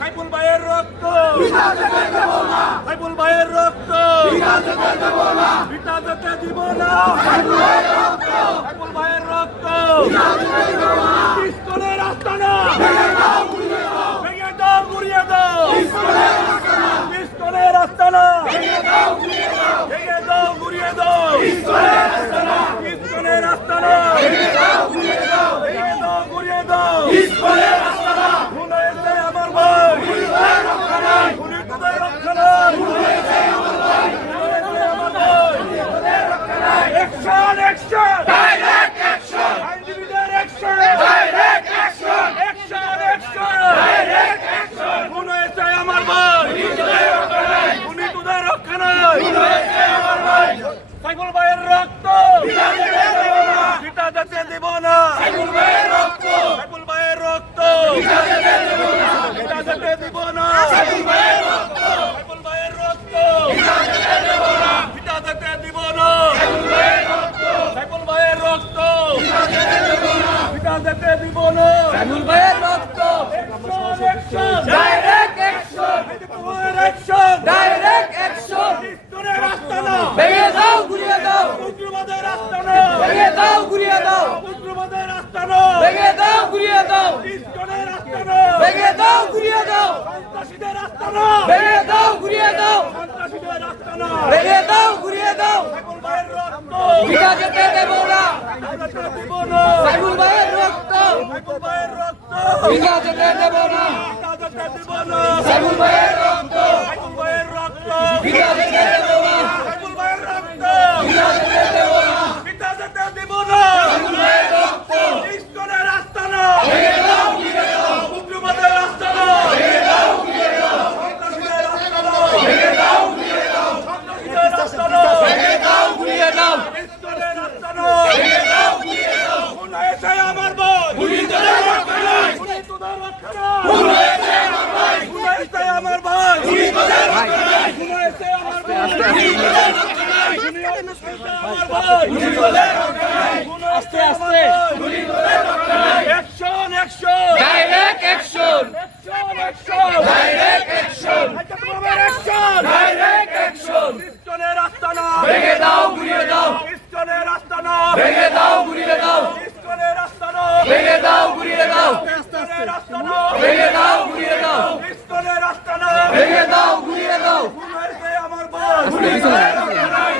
সাইফুল ভাইয়ের রক্ত সাইফুল ভাইয়ের রক্ত বিটা যেতে দিব না সাইফুল ভাইয়ের রক্ত পিস্তলের আস্তানা ভেঙে দাও গুড়িয়ে দাও পিস্তলের আস্তানা ভেঙে দাও গুড়িয়ে দাও পিস্তলের আস্তানা ভেঙে দাও গুড়িয়ে দাও Action! Action! Direct action! Individual action! Direct action! Action! Action! Direct action! Kuno ese amar bhai! Kuni tude rakha nai! Kuno ese amar bhai! Saiful bhaier rakto! Bita jete debo na! Saiful bhaier rakto! Saiful bhaier rakto! Bita jete debo na! Bita jete debo na! Saiful bhaier rakto! Saiful bhaier rakto! Bita jete debo na! Bita jete debo na! Saiful ভাইয়ের রক্ত পিতা যেতে দিব না সাইফুল ভাইয়ের রক্ত action direct action action direct action পিস্তলের আস্তানা ভেঙে দাও গুড়িয়ে দাও উগ্রবাদের আস্তানা ভেঙে দাও গুড়িয়ে দাও উগ্রবাদের আস্তানা ভেঙে দাও গুড়িয়ে দাও পিস্তলের আস্তানা ভেঙে দাও গুড়িয়ে দাও সন্ত্রাসীদের আস্তানা ভেঙে দাও গুড়িয়ে দাও সন্ত্রাসীদের আস্তানা ভেঙে দাও গুড়িয়ে দাও সাইফুল ভাইয়ের রক্ত পিতা যেতে দেব না সাইফুল ভাইয়ের রক্ত সাইফুল ভাইয়ের রক্ত পিতা যেতে দেব না পিতা যেতে দেব না সাইফুল ভাইয়ের রক্ত সাইফুল ভাইয়ের রক্ত পিতা যেতে দেব না সাইফুল ভাইয়ের রক্ত পিতা যেতে দেব না পিতা যেতে দেব না সাইফুল ভাইয়ের রক্ত ইস্কনের আস্তানা ভেঙে দাও গুড়িয়ে দাও উগ্রবাদের আস্তানা ভেঙে দাও গুড়িয়ে দাও সন্ত্রাসীদের আস্তানা ভেঙে দাও গুড়িয়ে দাও সন্ত্রাসীদের আস্তানা ভেঙে দাও গুড়িয়ে দাও ইস্কনের আস্তানা ভেঙে দাও গুড়িয়ে দাও কোন এসে আমার ভাই গুলি তোদের রক্ষা নাই গুলি তোদের রক্ষা নাই কোন এসে আমার ভাই কোন এসে আমার ভাই গুলি তোদের রক্ষা নাই কোন এসে আমার ভাই গুলি তোদের রক্ষা নাই কোন এসে আমার ভাই গুলি তোদের রক্ষা নাই কোন আস্তে আস্তে গুলি তোদের রক্ষা নাই action action direct action action action direct action action direct action পিস্তলের আস্তানা ভেঙে দাও গুড়িয়ে দাও পিস্তলের আস্তানা ভেঙে দাও গুড়িয়ে দাও পিস্তলের আস্তানা ভেঙে দাও গুড়িয়ে দাও পিস্তলের আস্তানা ভেঙে দাও গুড়িয়ে দাও পিস্তলের আস্তানা ভেঙে দাও গুড়িয়ে দাও কোন এসে আমার ভাই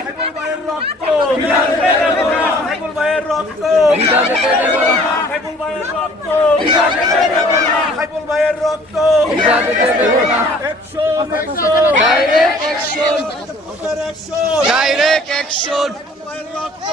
সাইফুল ভাইয়ের রক্ত পিতা যেতে দেব না সাইফুল ভাইয়ের রক্ত পিতা যেতে দেব না সাইফুল ভাইয়ের রক্ত পিতা যেতে দেব না সাইফুল ভাইয়ের রক্ত পিতা যেতে দেব না action action direct action direct action Saiful ভাইয়ের রক্ত